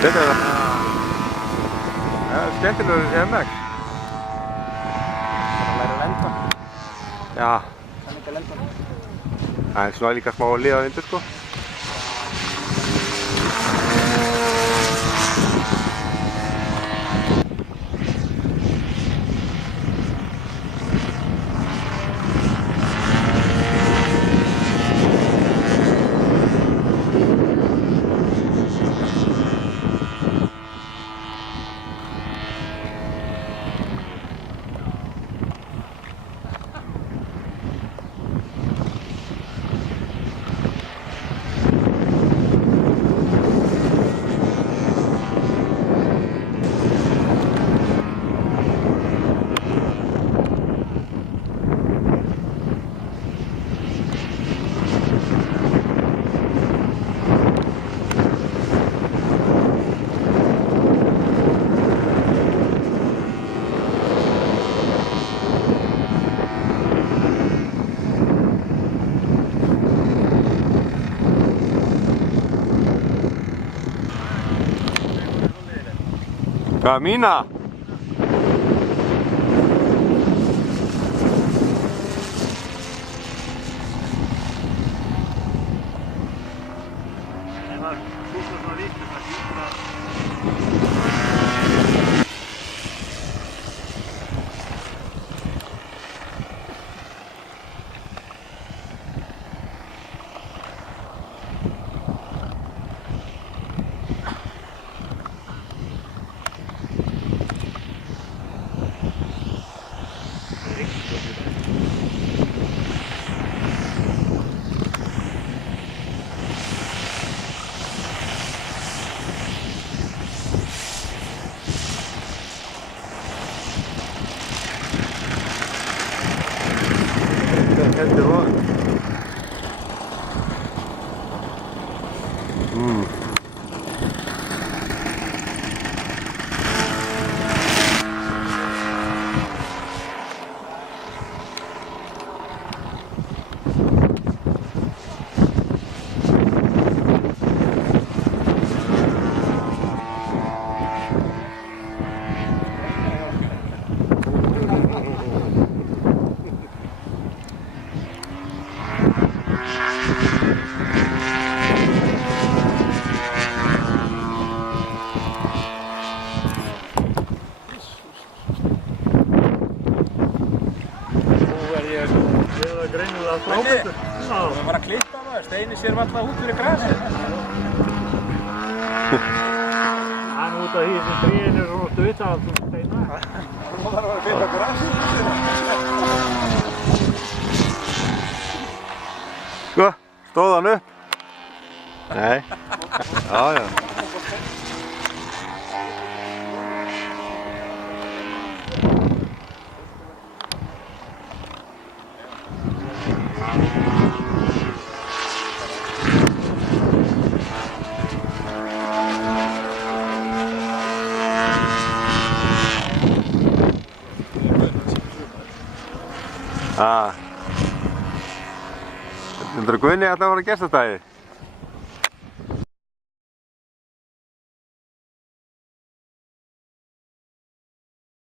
Þetta er það. Já, skemmtilegur MX. Það er að læra að lenda. Já. Það er ekki að lenda. Það er svona líka smá að liða undir sko. Hvað, mína? Þetta er það. Það var að klippa maður, Steini sér alltaf út fyrir grasið. Hann út af því sem tríin er svona stutt af alltaf Steina. Það þarf að klippa grasið. Sko, stóð hann upp? Nei. Já, já. Heldur Guðni alltaf að fara að gesta þetta?